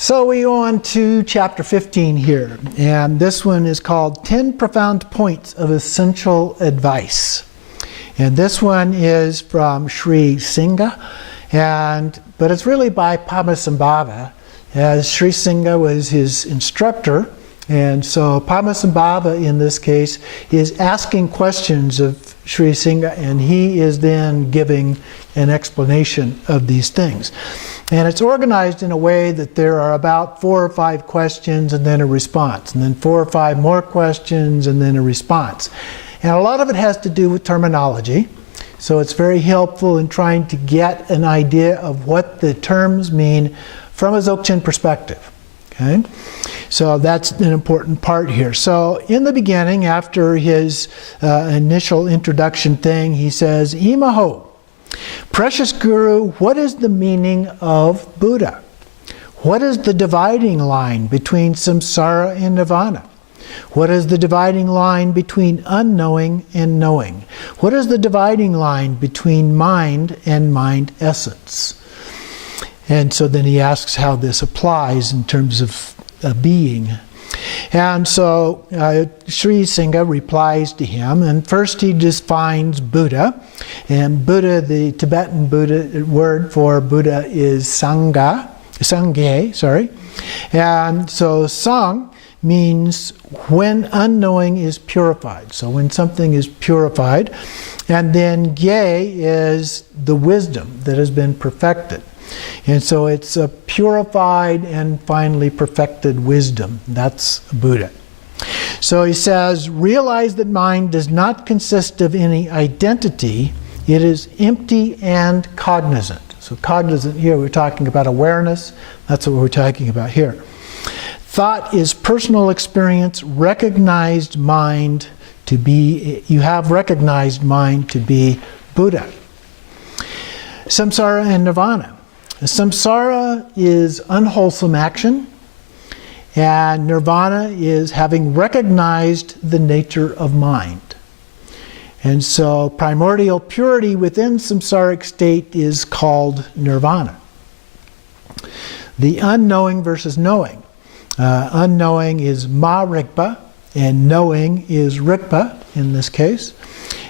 So we go on to chapter 15 here, and this one is called 10 Profound Points of Essential Advice. And this one is from Sri Singha, but it's really by Padmasambhava, as Sri Singha was his instructor. And so Padmasambhava in this case is asking questions of Sri Singha, and he is then giving an explanation of these things. And it's organized in a way that there are about 4 or 5 questions and then a response, and then 4 or 5 more questions and then a response. And a lot of it has to do with terminology, so it's very helpful in trying to get an idea of what the terms mean from a Dzogchen perspective. Okay? So that's an important part here. So in the beginning, after his initial introduction thing, he says, Imaho, precious Guru, what is the meaning of Buddha? What is the dividing line between samsara and nirvana? What is the dividing line between unknowing and knowing? What is the dividing line between mind and mind essence? And so then he asks how this applies in terms of being. And so Sri Singha replies to him, and first he defines Buddha. And Buddha, the Tibetan Buddha word for Buddha is Sangha, sorry. And so Sang means when unknowing is purified. So when something is purified. And then Gye is the wisdom that has been perfected. And so it's a purified and finally perfected wisdom. That's Buddha. So he says, realize that mind does not consist of any identity. It is empty and cognizant. So cognizant here, we're talking about awareness. That's what we're talking about here. Thought is personal experience, recognized mind to be, you have recognized mind to be Buddha. Samsara and nirvana. Samsara is unwholesome action, and nirvana is having recognized the nature of mind. And so primordial purity within samsaric state is called nirvana. The unknowing versus knowing. Unknowing is ma rikpa, and knowing is rikpa in this case.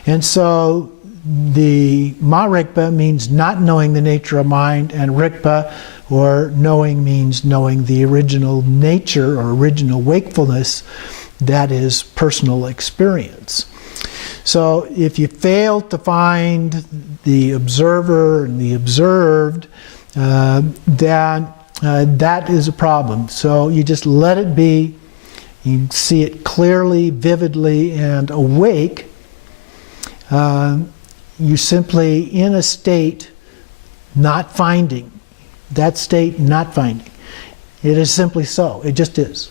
And so the ma rikpa means not knowing the nature of mind, and rikpa, or knowing, means knowing the original nature or original wakefulness, that is personal experience. So if you fail to find the observer and the observed, then that is a problem. So you just let it be. You see it clearly, vividly, and awake. You're simply in a state not finding. That state not finding. It is simply so. It just is.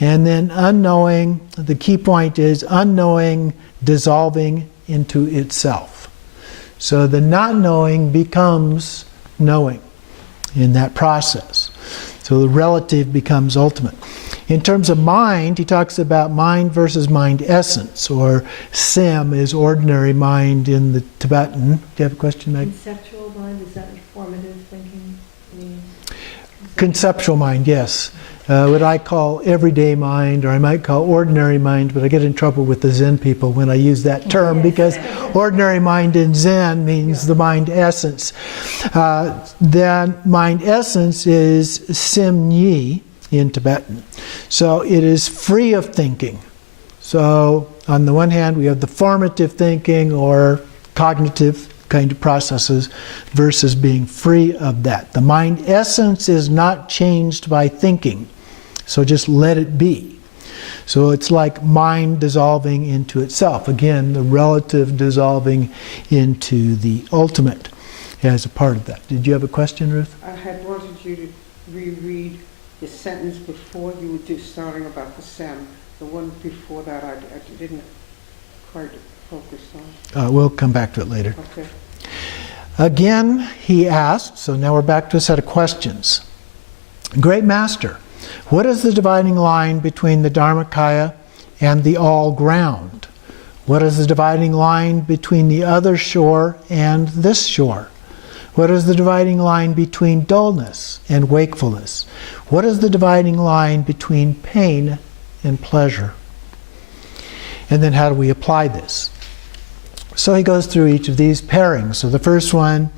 And then unknowing, the key point is unknowing dissolving into itself. So the not knowing becomes knowing in that process. So the relative becomes ultimate. In terms of mind, he talks about mind versus mind essence, or Sim is ordinary mind in the Tibetan. Do you have a question, Meg? Conceptual mind, is that informative thinking? Conceptual mind, yes. What I call everyday mind, or I might call ordinary mind, but I get in trouble with the Zen people when I use that term, because ordinary mind in Zen means the mind essence. Then mind essence is Sim Nyi in Tibetan. So it is free of thinking. So on the one hand, we have the formative thinking or cognitive kind of processes versus being free of that. The mind essence is not changed by thinking. So just let it be. So it's like mind dissolving into itself. Again, the relative dissolving into the ultimate as a part of that. Did you have a question, Ruth? I had wanted you to reread the sentence before you were just starting about the Sem. The one before that I didn't quite focus on. We'll come back to it later. Okay. Again, he asked, so now we're back to a set of questions. Great Master, what is the dividing line between the Dharmakaya and the all ground? What is the dividing line between the other shore and this shore? What is the dividing line between dullness and wakefulness? What is the dividing line between pain and pleasure? And then how do we apply this? So he goes through each of these pairings. So the first one,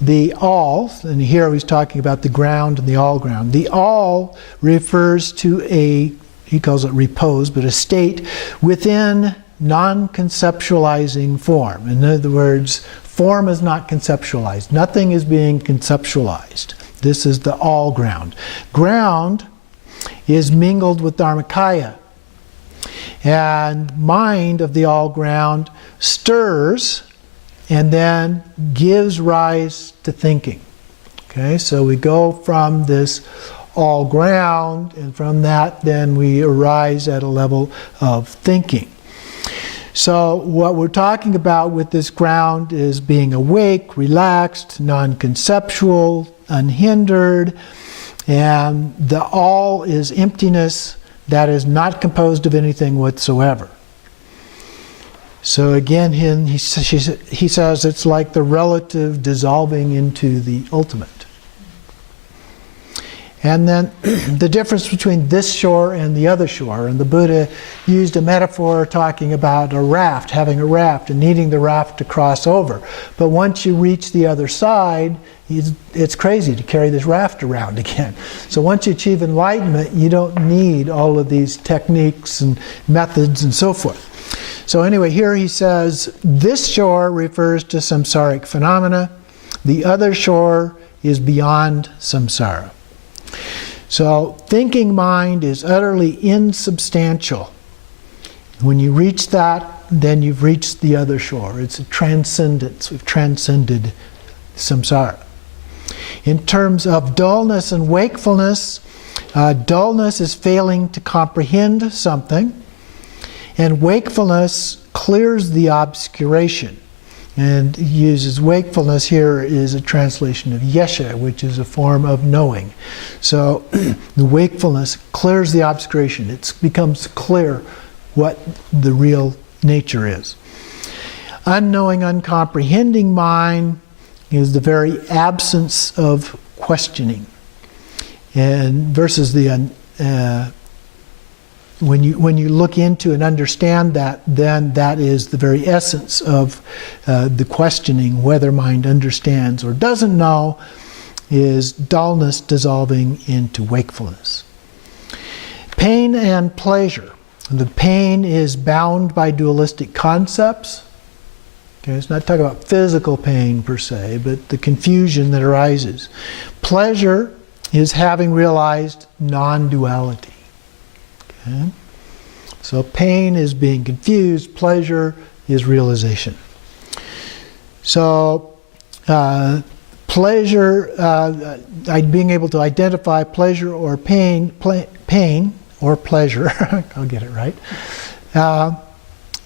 the all, and here he's talking about the ground and the all ground. The all refers to a, he calls it repose, but a state within non-conceptualizing form. In other words, form is not conceptualized. Nothing is being conceptualized. This is the all ground. Ground is mingled with Dharmakaya. And mind of the all ground stirs and then gives rise to thinking. Okay, so we go from this all ground, and from that then we arise at a level of thinking. So what we're talking about with this ground is being awake, relaxed, non-conceptual, unhindered, and the all is emptiness that is not composed of anything whatsoever. So again, he says it's like the relative dissolving into the ultimate. And then the difference between this shore and the other shore, and the Buddha used a metaphor talking about a raft, having a raft and needing the raft to cross over. But once you reach the other side, it's crazy to carry this raft around again. So once you achieve enlightenment, you don't need all of these techniques and methods and so forth. So anyway, here he says, this shore refers to samsaric phenomena. The other shore is beyond samsara. So thinking mind is utterly insubstantial. When you reach that, then you've reached the other shore. It's a transcendence. We've transcended samsara. In terms of dullness and wakefulness, dullness is failing to comprehend something, and wakefulness clears the obscuration. And he uses wakefulness here is a translation of yesha, which is a form of knowing. So the wakefulness clears the obscuration. It becomes clear what the real nature is. Unknowing, uncomprehending mind is the very absence of questioning. And versus the when you look into and understand that, then that is the very essence of the questioning, whether mind understands or doesn't know, is dullness dissolving into wakefulness. Pain and pleasure. The pain is bound by dualistic concepts. Okay, it's not talking about physical pain per se, but the confusion that arises. Pleasure is having realized non-duality. Okay? So pain is being confused, pleasure is realization. So pleasure, being able to identify pleasure or pain or pleasure, I'll get it right.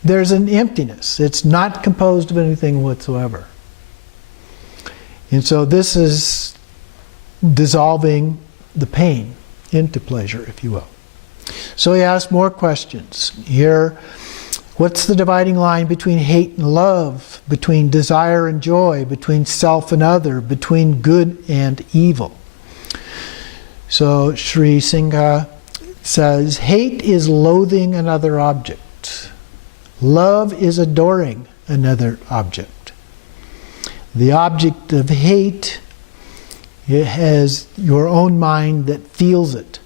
There's an emptiness. It's not composed of anything whatsoever. And so this is dissolving the pain into pleasure, if you will. So he asks more questions. Here, what's the dividing line between hate and love, between desire and joy, between self and other, between good and evil? So Sri Singha says, hate is loathing another object. Love is adoring another object. The object of hate, it has your own mind that feels it,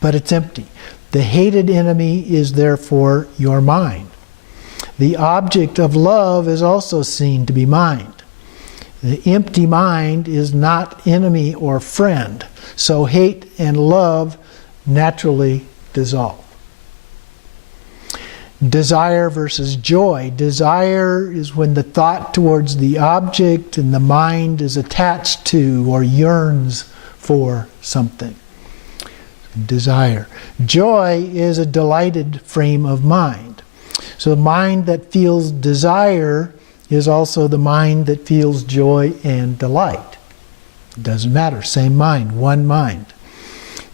but it's empty. The hated enemy is therefore your mind. The object of love is also seen to be mind. The empty mind is not enemy or friend, so hate and love naturally dissolve. Desire versus joy. Desire is when the thought towards the object and the mind is attached to or yearns for something. Desire. Joy is a delighted frame of mind. So the mind that feels desire is also the mind that feels joy and delight. It doesn't matter, same mind, one mind.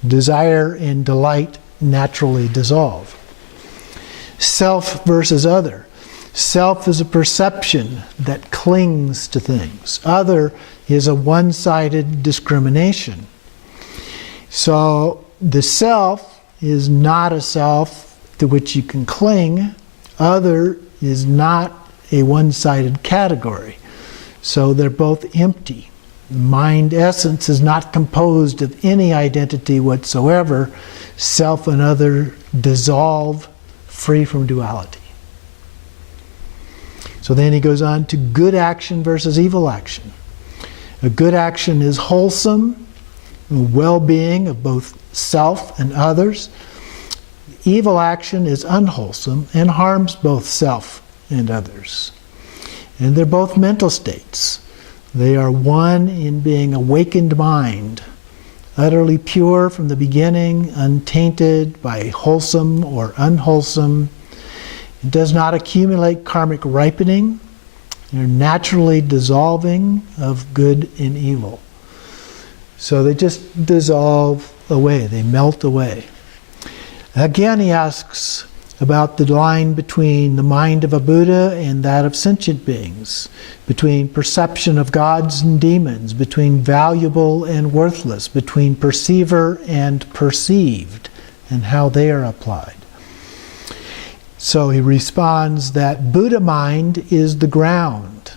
Desire and delight naturally dissolve. Self versus other. Self is a perception that clings to things. Other is a one-sided discrimination. So the self is not a self to which you can cling. Other is not a one-sided category. So they're both empty. Mind essence is not composed of any identity whatsoever. Self and other dissolve, free from duality. So then he goes on to good action versus evil action. A good action is wholesome, well-being of both self and others. Evil action is unwholesome and harms both self and others. And they're both mental states. They are one in being awakened mind, utterly pure from the beginning, untainted by wholesome or unwholesome. It does not accumulate karmic ripening. They're naturally dissolving of good and evil. So they just dissolve away, they melt away. Again, he asks about the line between the mind of a Buddha and that of sentient beings, between perception of gods and demons, between valuable and worthless, between perceiver and perceived, and how they are applied. So he responds that Buddha mind is the ground,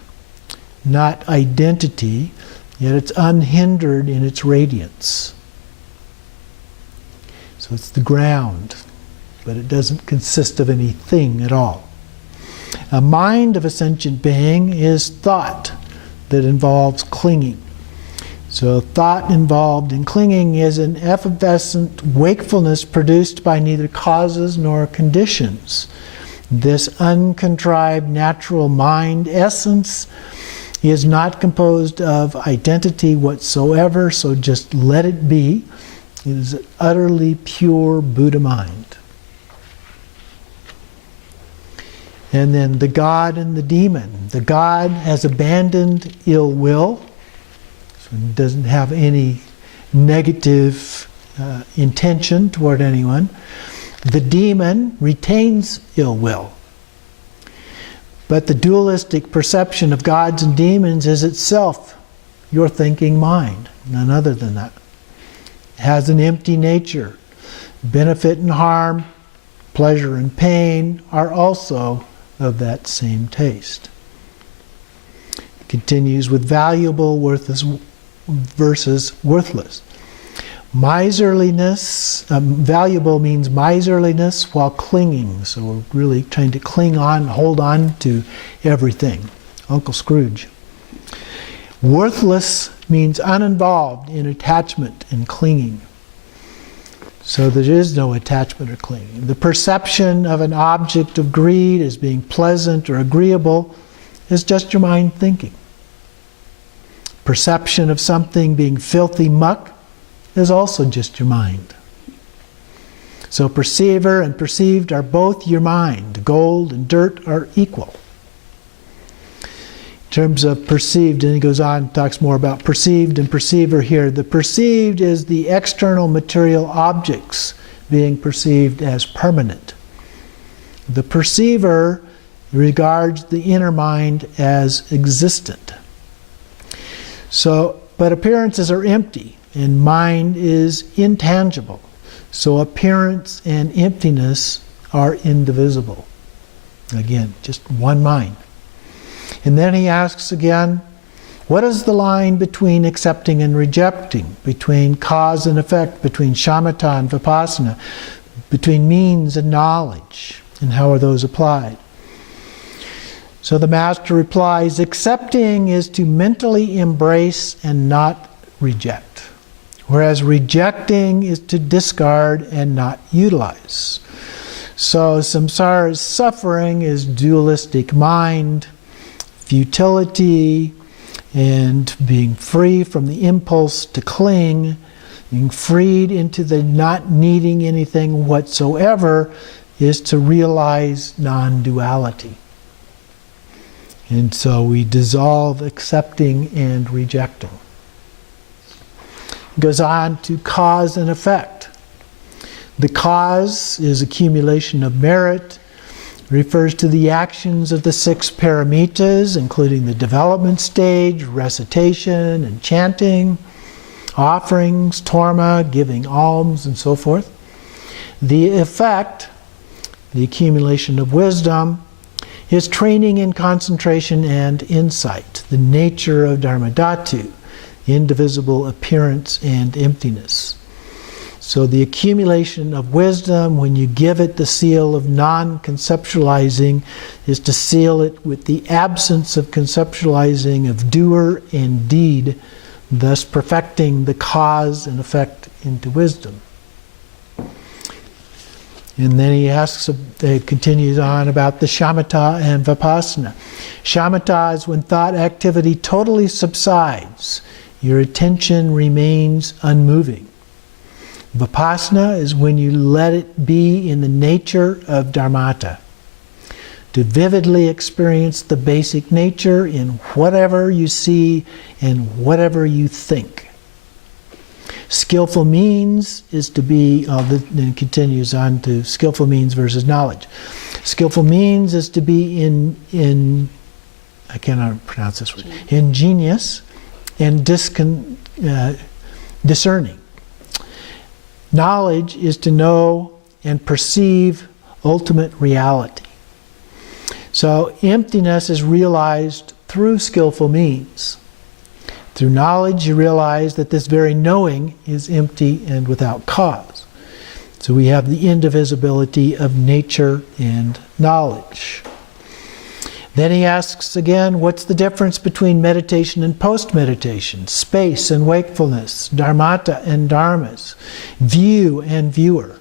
not identity, yet it's unhindered in its radiance. So it's the ground, but it doesn't consist of anything at all. A mind of a sentient being is thought that involves clinging. So thought involved in clinging is an effervescent wakefulness produced by neither causes nor conditions. This uncontrived natural mind essence is not composed of identity whatsoever, so just let it be. It is an utterly pure Buddha mind. And then the God and the demon. The God has abandoned ill will, so it doesn't have any negative intention toward anyone. The demon retains ill will. But the dualistic perception of gods and demons is itself your thinking mind, none other than that. It has an empty nature. Benefit and harm, pleasure and pain are also of that same taste. It continues with valuable versus worthless. Miserliness, valuable means miserliness while clinging. So we're really trying to cling on, hold on to everything. Uncle Scrooge. Worthless means uninvolved in attachment and clinging. So there is no attachment or clinging. The perception of an object of greed as being pleasant or agreeable is just your mind thinking. Perception of something being filthy muck is also just your mind. So perceiver and perceived are both your mind. Gold and dirt are equal. In terms of perceived, and he goes on and talks more about perceived and perceiver here. The perceived is the external material objects being perceived as permanent. The perceiver regards the inner mind as existent. So, but appearances are empty, and mind is intangible. So appearance and emptiness are indivisible. Again, just one mind. And then he asks again, what is the line between accepting and rejecting, between cause and effect, between shamatha and vipassana, between means and knowledge, and how are those applied? So the master replies, accepting is to mentally embrace and not reject, whereas rejecting is to discard and not utilize. So samsara's suffering is dualistic mind, futility, and being free from the impulse to cling, being freed into the not needing anything whatsoever, is to realize non-duality. And so we dissolve accepting and rejecting. It goes on to cause and effect. The cause is accumulation of merit. refers to the actions of the 6 paramitas, including the development stage, recitation and chanting, offerings, torma, giving alms, and so forth. The effect, the accumulation of wisdom, is training in concentration and insight, the nature of Dharmadhatu, indivisible appearance and emptiness. So the accumulation of wisdom, when you give it the seal of non-conceptualizing, is to seal it with the absence of conceptualizing of doer and deed, thus perfecting the cause and effect into wisdom. And then he continues on about the shamatha and vipassana. Shamatha is when thought activity totally subsides. Your attention remains unmoving. Vipassana is when you let it be in the nature of dharmata. To vividly experience the basic nature in whatever you see and whatever you think. Skillful means is to be, then continues on to skillful means versus knowledge. Skillful means is to be in I cannot pronounce this word, ingenious and discerning. Knowledge is to know and perceive ultimate reality. So emptiness is realized through skillful means. Through knowledge, you realize that this very knowing is empty and without cause. So we have the indivisibility of nature and knowledge. Then he asks again, what's the difference between meditation and post-meditation? Space and wakefulness, dharmata and dharmas, view and viewer.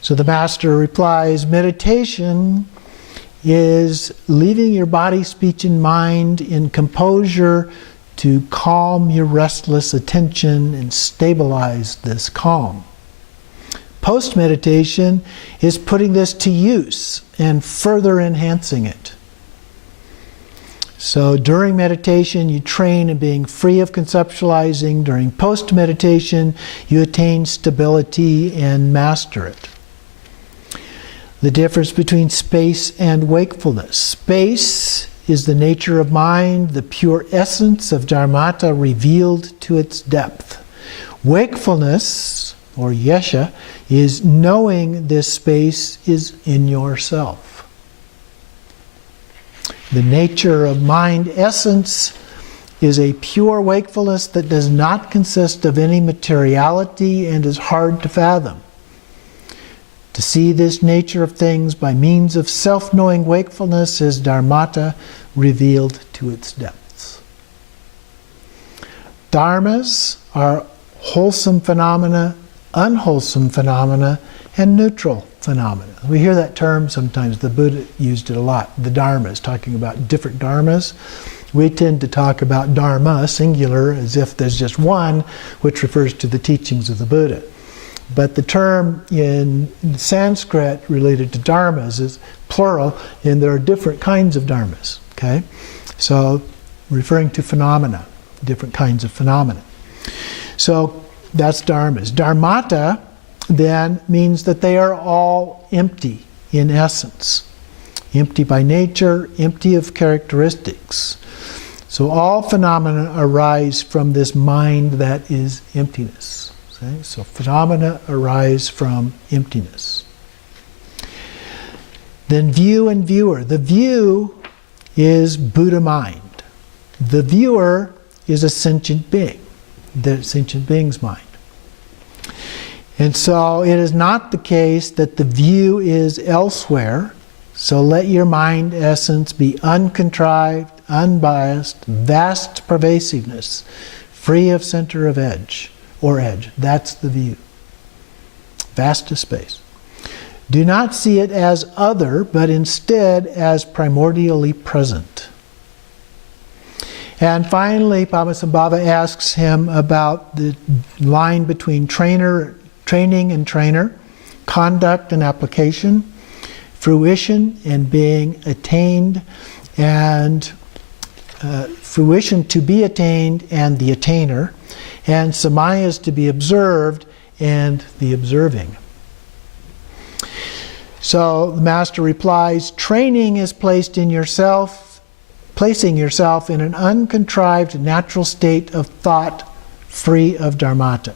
So the master replies, meditation is leaving your body, speech, and mind in composure to calm your restless attention and stabilize this calm. Post-meditation is putting this to use and further enhancing it. So during meditation, you train in being free of conceptualizing. During post-meditation, you attain stability and master it. The difference between space and wakefulness. Space is the nature of mind, the pure essence of dharmata revealed to its depth. Wakefulness, or yesha, is knowing this space is in yourself. The nature of mind essence is a pure wakefulness that does not consist of any materiality and is hard to fathom. To see this nature of things by means of self-knowing wakefulness is dharmata revealed to its depths. Dharmas are wholesome phenomena, unwholesome phenomena, and neutral phenomena. We hear that term sometimes. The Buddha used it a lot. The dharmas, talking about different dharmas. We tend to talk about dharma, singular, as if there's just one, which refers to the teachings of the Buddha. But the term in Sanskrit related to dharmas is plural, and there are different kinds of dharmas. Okay? So, referring to phenomena, different kinds of phenomena. So, that's dharmas. Dharmata then means that they are all empty in essence. Empty by nature, empty of characteristics. So all phenomena arise from this mind that is emptiness. Okay? So phenomena arise from emptiness. Then view and viewer. The view is Buddha mind. The viewer is a sentient being. The sentient being's mind. And so it is not the case that the view is elsewhere. So let your mind essence be uncontrived, unbiased, vast pervasiveness, free of center of edge or edge. That's the view. Vast of space. Do not see it as other, but instead as primordially present. And finally, Padmasambhava asks him about the line between training and trainer, conduct and application, fruition and being attained, and fruition to be attained and the attainer, and samayas to be observed and the observing. So the master replies, training is placing yourself in an uncontrived natural state of thought free of dharmata.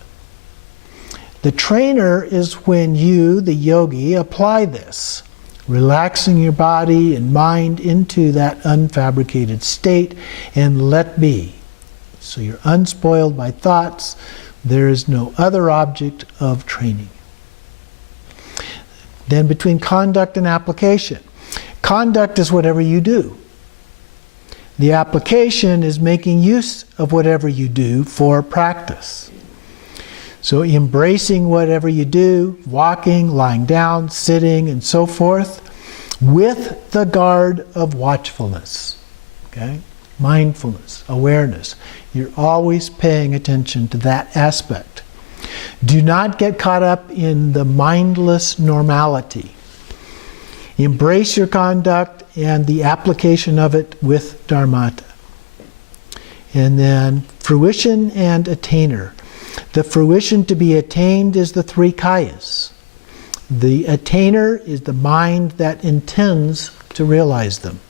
The trainer is when you, the yogi, apply this, relaxing your body and mind into that unfabricated state and let be. So you're unspoiled by thoughts. There is no other object of training. Then between conduct and application. Conduct is whatever you do. The application is making use of whatever you do for practice. So embracing whatever you do, walking, lying down, sitting, and so forth, with the guard of watchfulness. Okay? Mindfulness, awareness. You're always paying attention to that aspect. Do not get caught up in the mindless normality. Embrace your conduct and the application of it with dharmata. And then fruition and attainer. The fruition to be attained is the three kayas. The attainer is the mind that intends to realize them.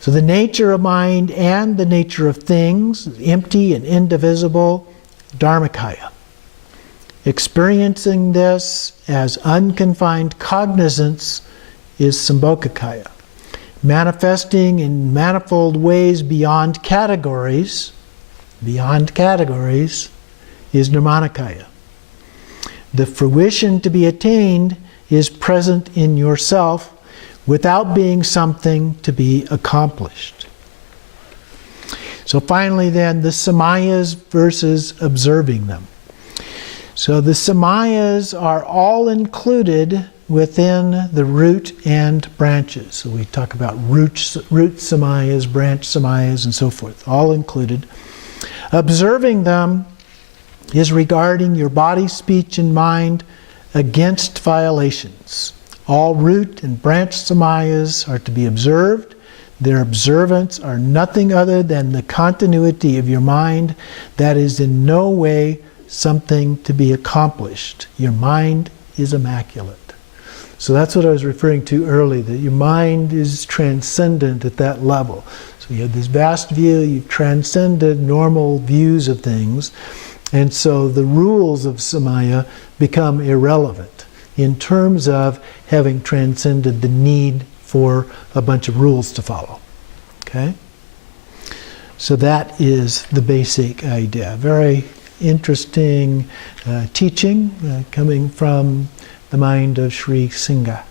So the nature of mind and the nature of things, empty and indivisible, Dharmakaya. Experiencing this as unconfined cognizance is Sambhogakaya. Manifesting in manifold ways beyond categories is Nirmanakaya. The fruition to be attained is present in yourself without being something to be accomplished. So finally then, the samayas versus observing them. So the samayas are all included within the root and branches. So we talk about root samayas, branch samayas, and so forth, all included. Observing them is regarding your body, speech, and mind against violations. All root and branch samayas are to be observed. Their observance are nothing other than the continuity of your mind that is in no way something to be accomplished. Your mind is immaculate. So that's what I was referring to earlier, that your mind is transcendent at that level. So you have this vast view, you've transcended normal views of things, and so the rules of samaya become irrelevant in terms of having transcended the need for a bunch of rules to follow. Okay? So that is the basic idea. Very interesting teaching coming from the mind of Sri Singha.